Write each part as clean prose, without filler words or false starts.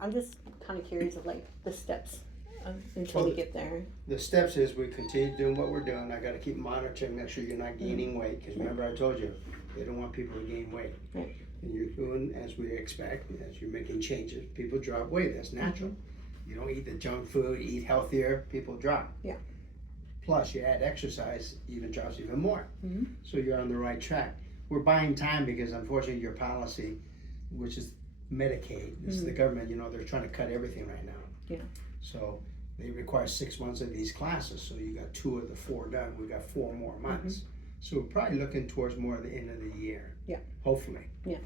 I'm just kind of curious of like the steps until we get there. The steps is we continue doing what we're doing. I got to keep monitoring, make sure you're not gaining weight. Because remember, I told you they don't want people to gain weight. Right. And you're doing as we expect, as you're making changes. People drop weight. That's natural. You don't eat the junk food, eat healthier. People drop. Yeah. Plus, you add exercise, even drops even more. So you're on the right track. We're buying time because unfortunately your policy, which is Medicaid, it's the government, you know, they're trying to cut everything right now. Yeah. So they require 6 months of these classes. So you got 2 of the 4 done. We got 4 more months. So we're probably looking towards more at the end of the year. Yeah. Hopefully. Yeah.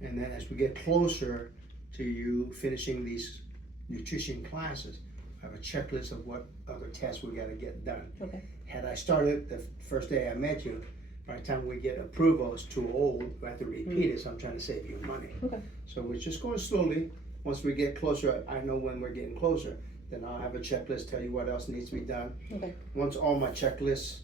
And then as we get closer to you finishing these nutrition classes, I have a checklist of what other tests we got to get done. Okay. Had I started the first day I met you, by the time we get approval, it's too old. We have to repeat it, so I'm trying to save you money. Okay. So we're just going slowly. Once we get closer, I know when we're getting closer, then I'll have a checklist, tell you what else needs to be done. Okay. Once all my checklists,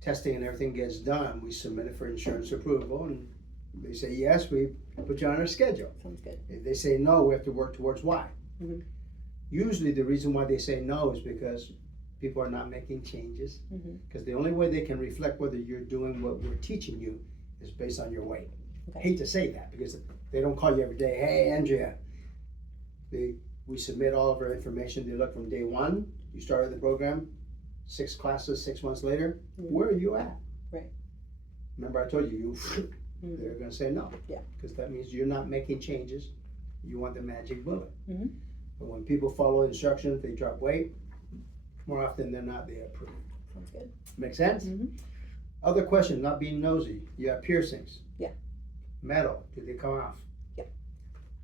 testing and everything gets done, we submit it for insurance approval, and they say yes, we put you on our schedule. Sounds good. If they say no, we have to work towards why. Mhm. Usually the reason why they say no is because people are not making changes. Because the only way they can reflect whether you're doing what we're teaching you is based on your weight. Okay. I hate to say that because they don't call you every day, hey Andrea. We submit all of our information. They look from day 1, you started the program, 6 classes, 6 months later, where are you at? Right. Remember I told you, they're going to say no. Yeah. Because that means you're not making changes. You want the magic bullet. Mhm. But when people follow instructions, they drop weight. More often than not, they approve. Sounds good. Make sense? Other question, not being nosy. You have piercings. Yeah. Metal, did they come off? Yeah.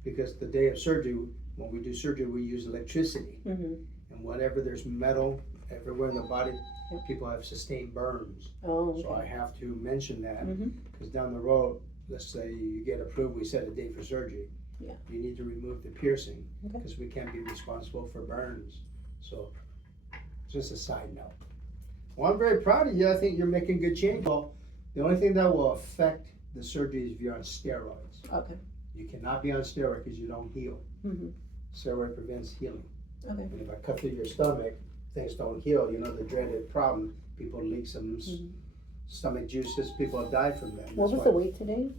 Because the day of surgery, when we do surgery, we use electricity. And whenever there's metal everywhere in the body, people have sustained burns. Oh, okay. So I have to mention that because down the road, let's say you get approved, we set a date for surgery. Yeah. You need to remove the piercing Okay. because we can't be responsible for burns. So just a side note. Well, I'm very proud of you. I think you're making good change. Well, the only thing that will affect the surgery is if you're on steroids. Okay. You cannot be on steroid because you don't heal. Steroid prevents healing. Okay. And if I cut through your stomach, things don't heal. You know the dreaded problem. People leak some stomach juices. People have died from that. What was the weight today?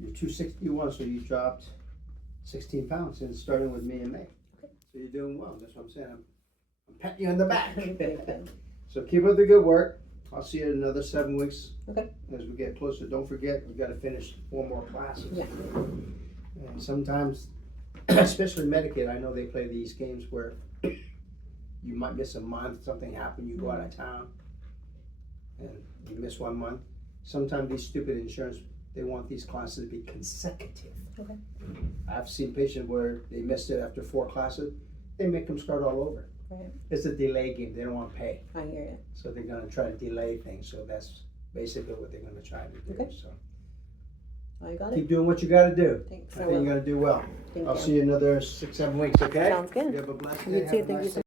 You're 261, so you dropped 16 pounds since starting with me in May. Okay. So you're doing well. That's what I'm saying. I'm patting you on the back. Good. So keep up the good work. I'll see you in another 7 weeks. Okay. As we get closer, don't forget, we got to finish 4 more classes. Yeah. And sometimes, especially Medicaid, I know they play these games where you might miss a month, something happened, you go out of town, and you miss 1 month. Sometimes these stupid insurance, they want these classes to be consecutive. Okay. I've seen patients where they missed it after 4 classes, they make them start all over. Right. It's a delay game, they don't want to pay. I hear you. So they're gonna try to delay things, so that's basically what they're gonna try to do. Okay. So I got it. keep doing what you gotta do. Thanks. I think you're gonna do well. Thank I'll you. see you in another 6-7 weeks, okay? Sounds good. You have a blessed You day. too. Have a Thank you nice so